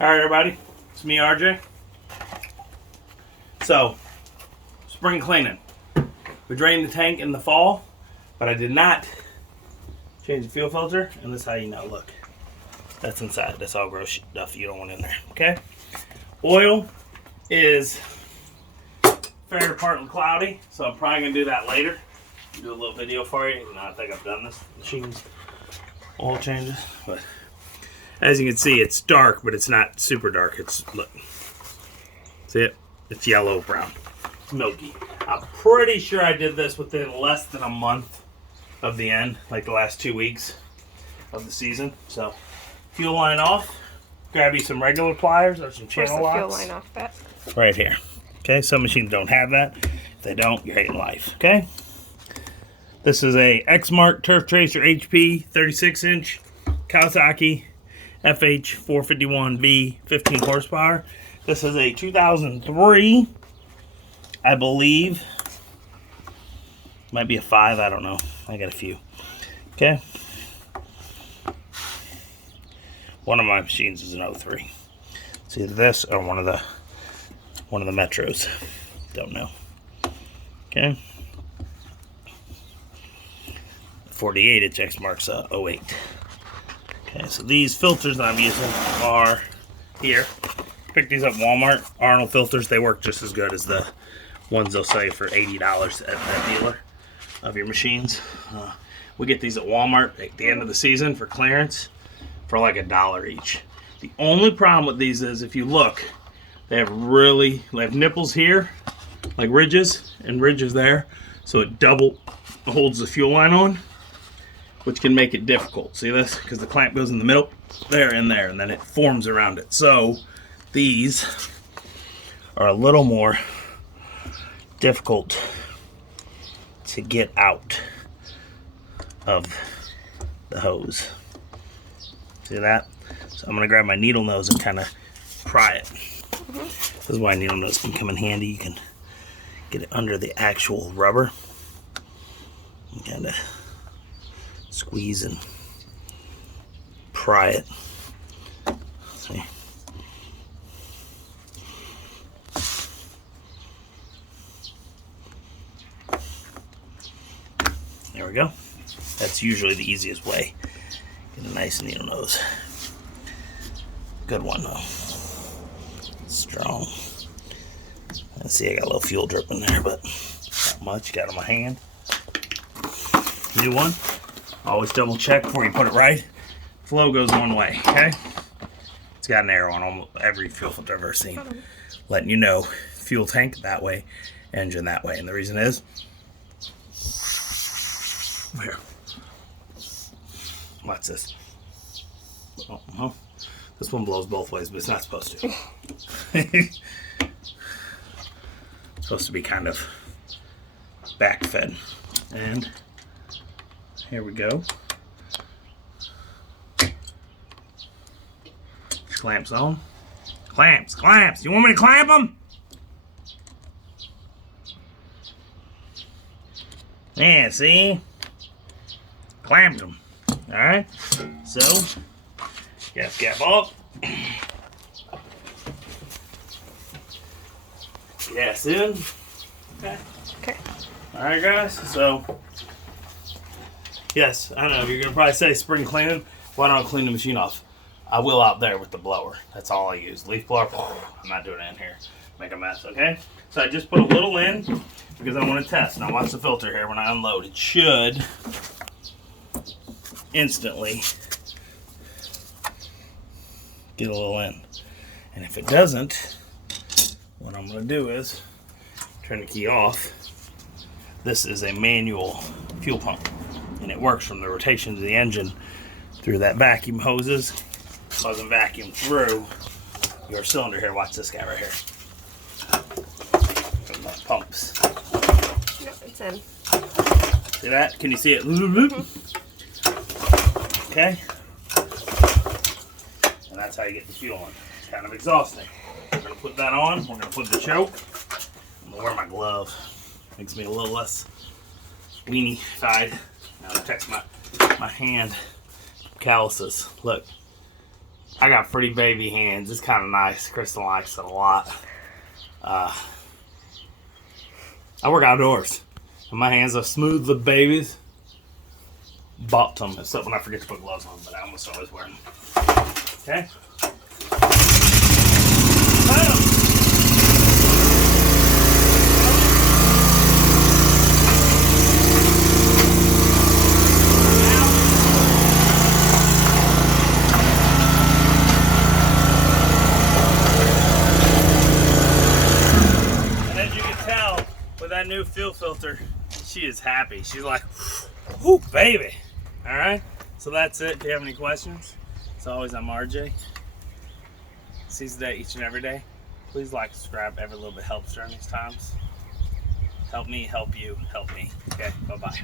Alright everybody, it's me RJ. So, spring cleaning. We drained the tank in the fall, but I did not change the fuel filter, and this is how you know, look. That's inside, that's all gross stuff you don't want in there, okay? Oil is fair, partly cloudy, so I'm probably gonna do that later. Do a little video for you. I think I've done this. Machine's oil changes, but as you can see, it's dark, but it's not super dark. It's, look, see it? It's yellow brown. It's milky. I'm pretty sure I did this within less than a month of the end, like the last 2 weeks of the season. So, fuel line off. Grab you some regular pliers or some channel locks. Fuel line off that? Right here. Okay, some machines don't have that. If they don't, you're hating life. Okay? This is a eXmark Turf Tracer HP 36-inch Kawasaki FH 451B 15 horsepower. This is a 2003, I believe. Might be a 5, I don't know. I got a few. Okay. One of my machines is an 03. It's either this or one of the Metros. Don't know. Okay. 48-inch eXmark's 08. Okay, so these filters that I'm using are here. Picked these up at Walmart. Arnold filters, they work just as good as the ones they'll sell you for $80 at that dealer of your machines. We get these at Walmart at the end of the season for clearance for like $1 each. The only problem with these is if you look, they have nipples here, like ridges and ridges there, so it double holds the fuel line on, which can make it difficult. See this? Because the clamp goes in the middle, there and there, and then it forms around it. So these are a little more difficult to get out of the hose. See that? So I'm gonna grab my needle nose and kind of pry it. This is why needle nose can come in handy. You can get it under the actual rubber and kind of squeeze and pry it. See? There we go. That's usually the easiest way. Get a nice needle nose. Good one though. Strong. Let's see, I got a little fuel dripping there, but not much. Got it on my hand. New one. Always double check before you put it right. Flow goes one way, okay? It's got an arrow on almost every fuel filter I've ever seen. Letting you know, fuel tank that way, engine that way. And the reason is, here. What's this? Oh, this one blows both ways, but it's not supposed to. Supposed to be kind of back fed. And here we go. Clamps on. Clamps. You want me to clamp them? Yeah, see? Clamped them. Alright? So, gas cap off. Gas in. Okay. Alright, guys. So, yes, I know you're going to probably say spring cleaning. Why don't I clean the machine off? I will out there with the blower. That's all I use. Leaf blower. I'm not doing it in here. Make a mess, okay? So I just put a little in because I want to test. Now watch the filter here when I unload. It should instantly get a little in. And if it doesn't, what I'm going to do is turn the key off. This is a manual fuel pump, and it works from the rotation of the engine through that vacuum hoses. Doesn't vacuum through your cylinder here. Watch this guy right here. Pumps. Yep, it's in. See that? Can you see it? Okay. And that's how you get the fuel on. It's kind of exhausting. We're going to put that on. We're going to put the choke. I'm going to wear my glove. Makes me a little less weenie-fied. Now it protects my hand calluses. Look. I got pretty baby hands. It's kind of nice. Kristen likes it a lot. I work outdoors. And my hands are smooth with babies. Bought them, except when I forget to put gloves on, but I almost always wear them. Okay? And as you can tell, with that new fuel filter, she is happy. She's like, whoo, baby. All right, so that's it. Do you have any questions? As always, I'm RJ. Seize the day each and every day. Please like, subscribe. Every little bit helps during these times. Help me, help you, help me. Okay, bye-bye.